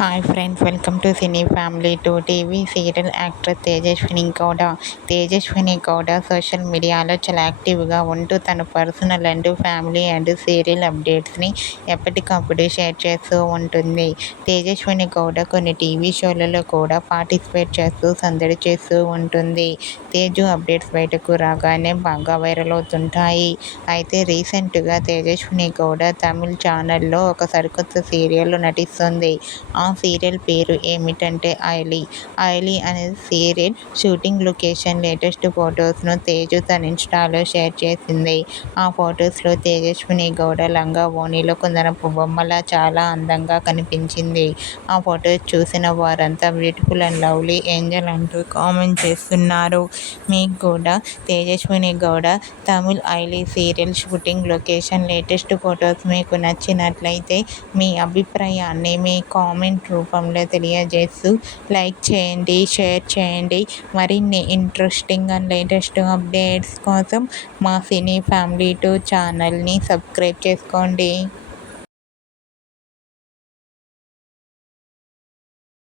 Hi friends, welcome to cine family to TV serial actor Tejaswini Gowda social మీడియాలో చాలా యాక్టివ్గా ఉంటూ తన personal and family and serial అప్డేట్స్ని ఎప్పటికప్పుడు షేర్ చేస్తూ ఉంటుంది. తేజస్విని గౌడ కొన్ని టీవీ షోలలో కూడా పార్టిసిపేట్ చేస్తూ సందడి చేస్తూ ఉంటుంది. తేజు అప్డేట్స్ బయటకు రాగానే బాగా వైరల్ అవుతుంటాయి. అయితే రీసెంట్గా తేజస్విని గౌడ తమిళ్ ఛానల్లో ఒక సరికొత్త సీరియల్లో నటిస్తుంది. ఆ సీరియల్ పేరు ఏమిటంటే ఐలీ అనే సీరియల్ షూటింగ్ లొకేషన్ లేటెస్ట్ ఫొటోస్ను తేజు తన ఇన్స్టాలో షేర్ చేసింది. ఆ ఫొటోస్లో తేజస్విని గౌడ లంగా ఓణీలో కుందనపు బొమ్మలా చాలా అందంగా కనిపించింది. ఆ ఫొటోస్ చూసిన వారంతా బ్యూటిఫుల్ అండ్ లవ్లీ ఏంజల్ అంటూ కామెంట్ చేస్తున్నారు. మీకు కూడా తేజస్విని గౌడ తమిళ్ ఐలీ serial shooting location latest photos మీకు నచ్చినట్లయితే మీ అభిప్రాయాన్ని మీ కామెంట్ రూపంలో తెలియజేస్తూ లైక్ చేయండి, షేర్ చేయండి. మరిన్ని ఇంట్రెస్టింగ్ అండ్ లేటెస్ట్ అప్డేట్స్ కోసం మా సినీ ఫ్యామిలీ 2 ఛానల్ని సబ్స్క్రైబ్ చేసుకోండి.